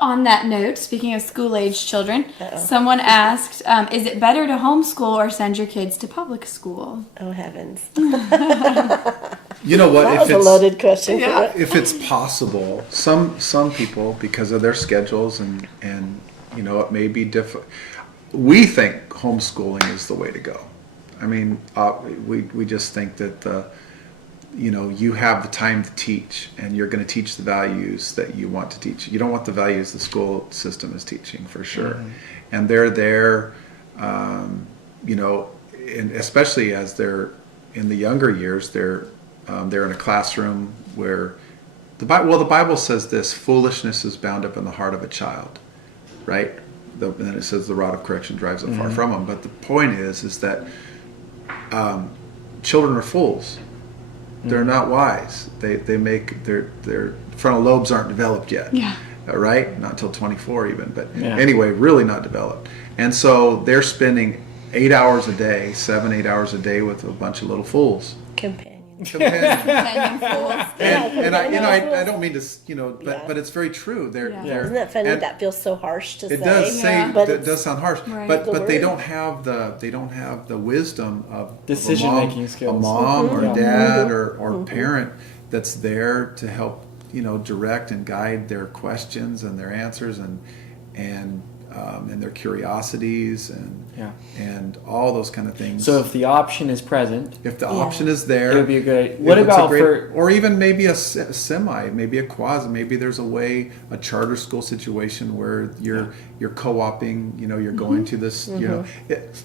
On that note, speaking of school-age children, Uh-oh. someone asked, is it better to homeschool or send your kids to public school? Oh, heavens. You know what? That was a loaded question. Yeah. If it's possible, some people, because of their schedules and it may be different. We think homeschooling is the way to go. I mean, we just think that you have the time to teach, and you're going to teach the values that you want to teach. You don't want the values the school system is teaching, for sure. Mm-hmm. And they're there, and especially as they're in the younger years, they're in a classroom where the Bible says this: foolishness is bound up in the heart of a child, right? And then it says the rod of correction drives them far from them. But the point is that children are fools. They're not wise. They make their frontal lobes aren't developed yet. Yeah. Right? Not until 24 even. But anyway, really not developed. And so they're spending 8 hours a day, 8 hours a day with a bunch of little fools. Companions. Companion fools. And I don't mean to, but it's very true. They're Isn't that funny? That feels so harsh to say. It does say, but it does sound harsh, Right. but they don't have the wisdom of decision-making skills. A mom or dad or parent that's there to help direct and guide their questions and their answers and their curiosities and all those kind of things. So if the option is present, if the option is there, it would be a good. What about or even maybe a semi, maybe a quasi, maybe there's a charter school situation where you're co-oping, you're going to this,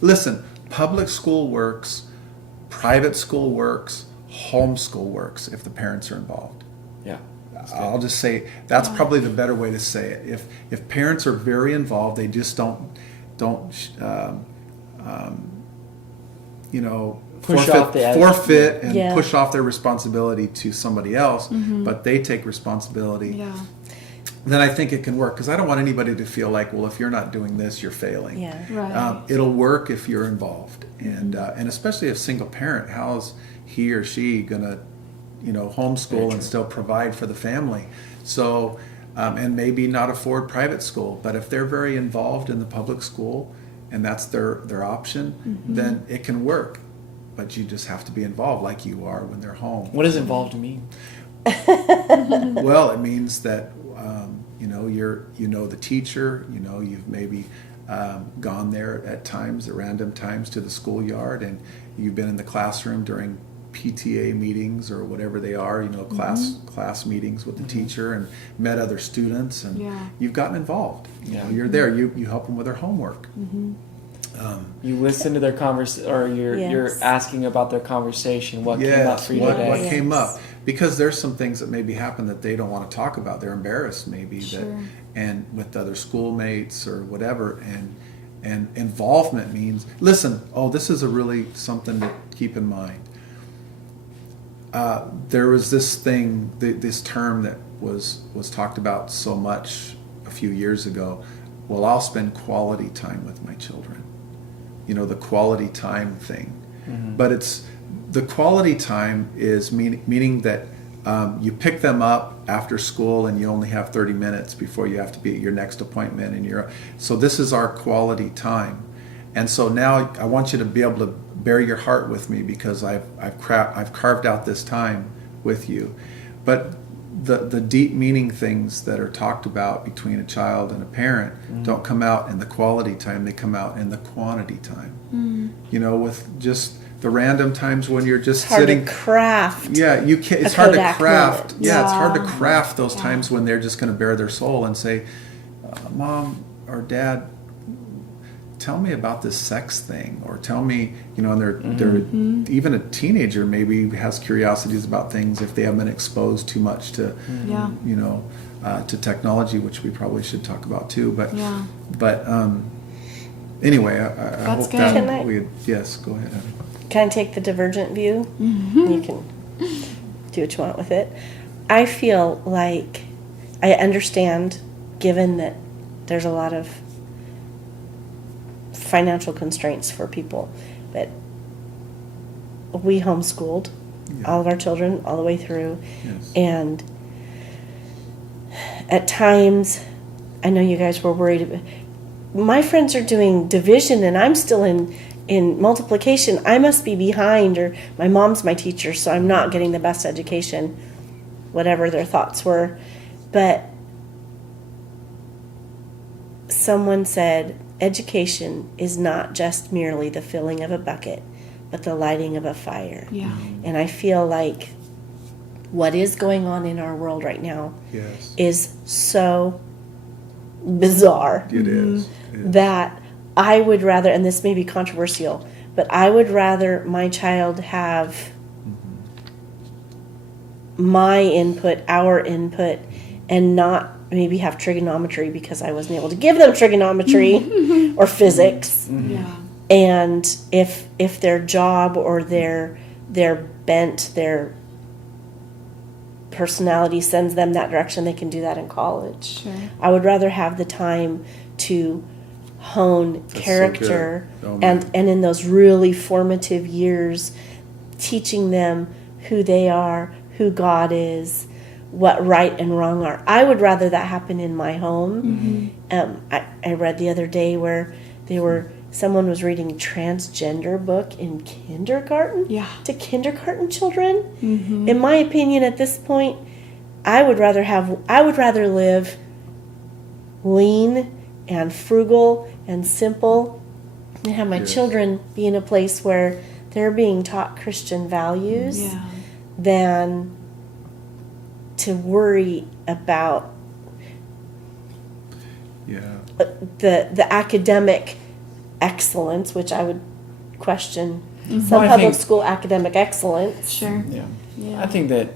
listen, public school works, private school works, homeschool works if the parents are involved. Yeah. I'll just say that's probably the better way to say it. If parents are very involved, they just don't forfeit and push off their responsibility to somebody else, but they take responsibility. Yeah. Then I think it can work, because I don't want anybody to feel like, well, if you're not doing this, you're failing. Yeah. Right. It'll work if you're involved, and especially if single parent, how's he or she gonna homeschool and still provide for the family? So, and maybe not afford private school, but if they're very involved in the public school and that's their option, then it can work. But you just have to be involved like you are when they're home. What does involved mean? Well, it means that you're the teacher. You've maybe gone there at random times to the schoolyard, and you've been in the classroom during PTA meetings or whatever they are, class meetings with the teacher, and met other students, and you've gotten involved. You're there. You help them with their homework. You listen to their or you're asking about their conversation. What came up for you today? What came up? Because there's some things that maybe happen that they don't want to talk about. They're embarrassed maybe and with other schoolmates or whatever. And involvement means, listen. Oh, this is something to keep in mind. There was this thing, this term that was talked about so much a few years ago. Well, I'll spend quality time with my children. The quality time thing. But it's the quality time is meaning that you pick them up after school and you only have 30 minutes before you have to be at your next appointment, and so this is our quality time. And so now I want you to be able to bear your heart with me, because I've carved out this time with you. But the deep meaning things that are talked about between a child and a parent don't come out in the quality time, they come out in the quantity time. With just the random times when you're just sitting. Hard to craft. Yeah, you can't. It's hard to craft. Minute. Yeah, it's hard to craft those times when they're just going to bare their soul and say, "Mom or Dad, tell me about this sex thing," or tell me, and they're even a teenager maybe has curiosities about things if they haven't been exposed too much to, to technology, which we probably should talk about too. But anyway, I hope good. that yes, go ahead. Can I take the divergent view? You can do what you want with it. I feel like I understand, given that there's a lot of financial constraints for people, but we homeschooled all of our children all the way through, and at times I know you guys were worried about, my friends are doing division and I'm still in multiplication. I must be behind, or my mom's my teacher, so I'm not getting the best education, whatever their thoughts were. But someone said, education is not just merely the filling of a bucket, but the lighting of a fire. Yeah. And I feel like what is going on in our world right now Yes. is so bizarre It is. that I would rather, and this may be controversial, but I would rather my child have my input, our input, and not maybe have trigonometry because I wasn't able to give them trigonometry or physics. Yeah. And if their job or their bent, their personality sends them that direction, they can do that in college. Sure. I would rather have the time to hone so character good. Oh, man. and in those really formative years, teaching them who they are, who God is, what right and wrong are. I would rather that happen in my home. I read the other day where someone was reading a transgender book in kindergarten Yeah. to kindergarten children. In my opinion, at this point, I would rather live lean and frugal and simple and have my Yes. children be in a place where they're being taught Christian values Yeah. than to worry about Yeah. the academic excellence, which I would question some Well, I public think- school academic excellence. Sure. Yeah. Yeah. I think that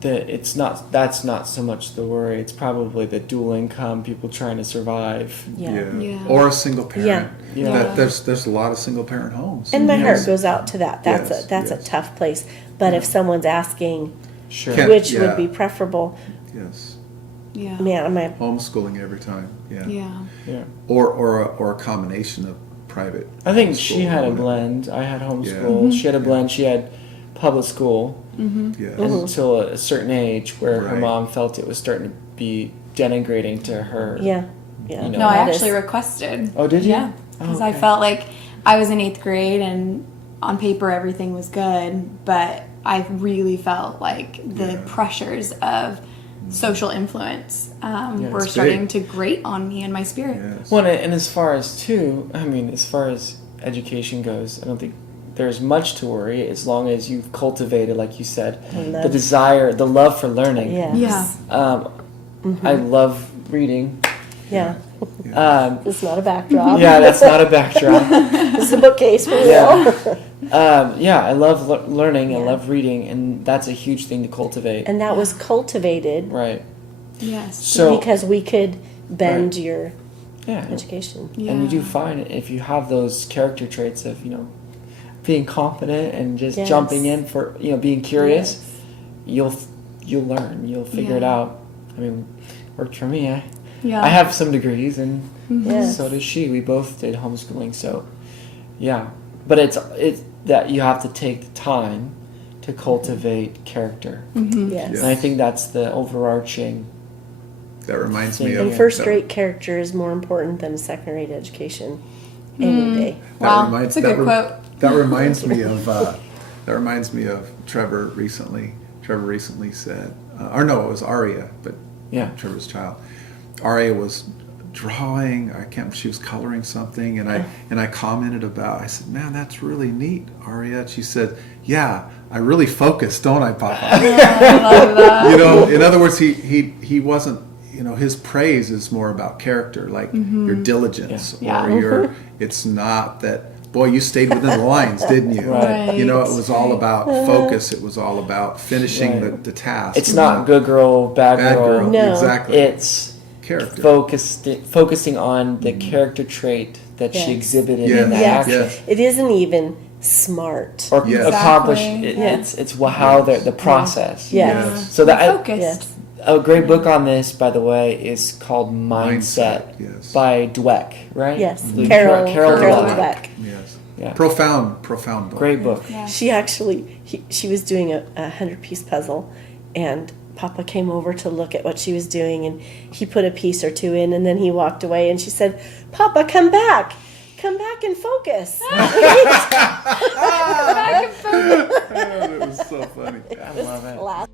that's not so much the worry. It's probably the dual income, people trying to survive. Yeah. Yeah. Or a single parent. Yeah. That there's a lot of single parent homes. And my Yes. heart goes out to that. That's Yes, a yes. tough place. But if someone's asking Sure. Can- which yeah. would be preferable, Yes. Yeah. man, Homeschooling every time. Yeah. Yeah. Yeah. Or a combination of private. I think she homeschool, had a whatever. blend. I had homeschool. She had a blend. She had public school Yes. until a certain age where her Right. mom felt it was starting to be denigrating to her. yeah. You know. No, I that is- actually requested. Oh, did you? Yeah. Because Oh, I okay. felt like I was in 8th grade and on paper everything was good, but I really felt like the Yeah. pressures of social influence were it's starting big. to grate on me and my spirit. Yes. Well, and as far as as far as education goes, I don't think there's much to worry as long as you've cultivated, like you said, love. the desire, the love for learning. Yeah. Yeah. I love reading. Yeah. This It's not a backdrop. yeah, that's not a backdrop. This is a bookcase for Yeah. real. Yeah, I love learning. I Yeah. love reading, and that's a huge thing to cultivate. And that was cultivated Right. Yes. So because we could bend your yeah, education. Yeah. and you do find if you have those character traits of being confident and just Yes. jumping in for being curious, Yes. you'll learn. You'll figure it Yeah. out. I mean, worked for me. Yeah. I have some degrees, and Yes. so does she. We both did homeschooling, so yeah. But it's that you have to take the time to cultivate character, Yes. and I think that's the overarching. That reminds me And of And first that- rate character is more important than second rate education any day. Wow, that's a good quote. That reminds me of Trevor recently. Trevor recently said, or no, it was Aria, but Yeah. Trevor's child. Aria was drawing. She was coloring something, and I commented about. I said, "Man, that's really neat, Aria." She said, "Yeah, I really focused, don't I, Papa?" In other words, he wasn't. His praise is more about character, like your diligence, Yeah. or your. It's not that. Boy, you stayed within the lines, didn't you? Right. It was all about focus. It was all about finishing Right. the task. It's not good girl, bad bad girl. No. Exactly. It's character. focusing on the character trait that she Yes. exhibited Yes. in that Yes. action. Yes. It isn't even smart. Or Yes. accomplish Exactly. it's how the process. Yeah. Yes. So that Focused. Yes. a great book on this, by the way, is called Mindset, Yes. by Dweck, right? Yes. Lee- Carol Dweck. Dweck. Yes. Yeah. Profound book. Great book. Yeah. She actually, she was doing a 100-piece puzzle, and Papa came over to look at what she was doing, and he put a piece or two in, and then he walked away, and she said, Papa, come back and focus. That was so funny. I love it. Laugh.